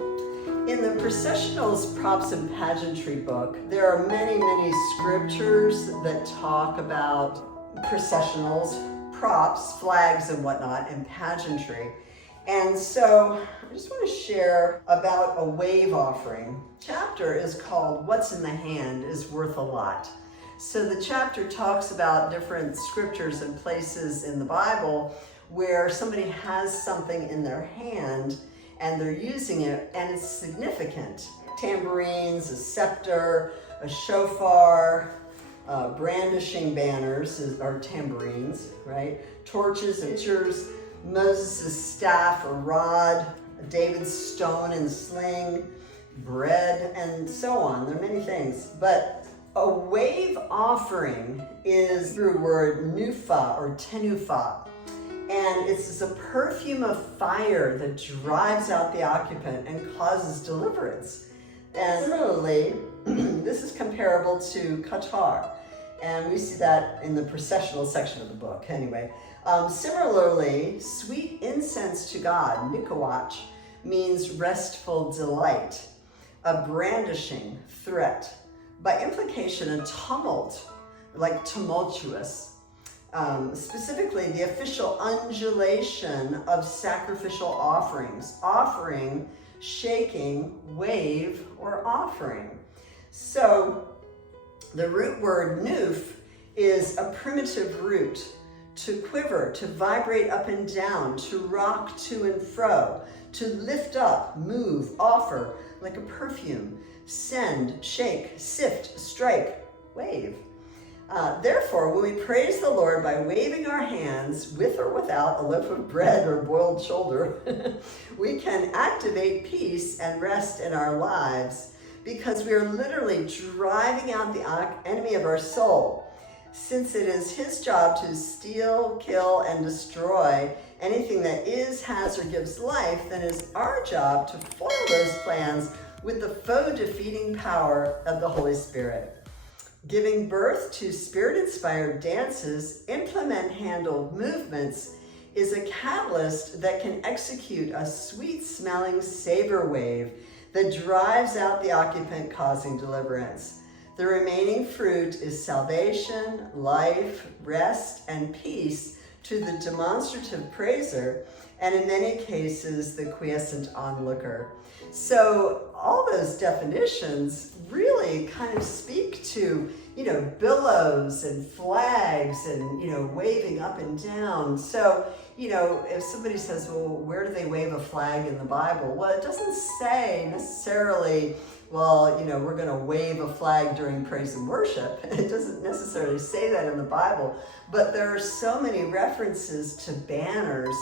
In the Processionals, Props and Pageantry book, there are many scriptures that talk about processionals, props, flags and whatnot, and pageantry. And so I just want to share about a wave offering. The chapter is called What's in the Hand is Worth a Lot. So the chapter talks about different scriptures and places in the Bible where somebody has something in their hand and they're using it, and it's significant. Tambourines, a scepter, a shofar, brandishing banners are tambourines, right? Torches and pitchers, Moses' staff or rod, David's stone and sling, bread, and so on. There are many things. But a wave offering is the word nufa or tenufa. And it's a perfume of fire that drives out the occupant and causes deliverance. And similarly, this is comparable to qatar. And we see that in the processional section of the book, anyway. Similarly, sweet incense to God, nikawach, means restful delight, a brandishing threat. By implication, a tumult, like tumultuous. Specifically, the official undulation of sacrificial offerings, offering, shaking, wave, or offering. So the root word nuf is a primitive root, to quiver, to vibrate up and down, to rock to and fro, to lift up, move, offer, like a perfume, send, shake, sift, strike, wave. Therefore, when we praise the Lord by waving our hands with or without a loaf of bread or boiled shoulder, we can activate peace and rest in our lives because we are literally driving out the enemy of our soul. Since it is his job to steal, kill, and destroy anything that is, has, or gives life, then it is our job to foil those plans with the foe-defeating power of the Holy Spirit. Giving birth to spirit-inspired dances, implement-handled movements is a catalyst that can execute a sweet-smelling savor wave that drives out the occupant, causing deliverance. The remaining fruit is salvation, life, rest, and peace to the demonstrative praiser, and in many cases, the quiescent onlooker. So all those definitions really kind of speak to, billows and flags and, waving up and down. So, if somebody says, well, where do they wave a flag in the Bible? Well, it doesn't say necessarily, well, we're going to wave a flag during praise and worship. It doesn't necessarily say that in the Bible, but there are so many references to banners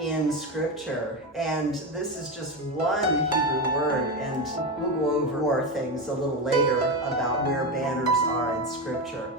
in Scripture, and this is just one Hebrew word, and we'll go over more things a little later about where banners are in Scripture.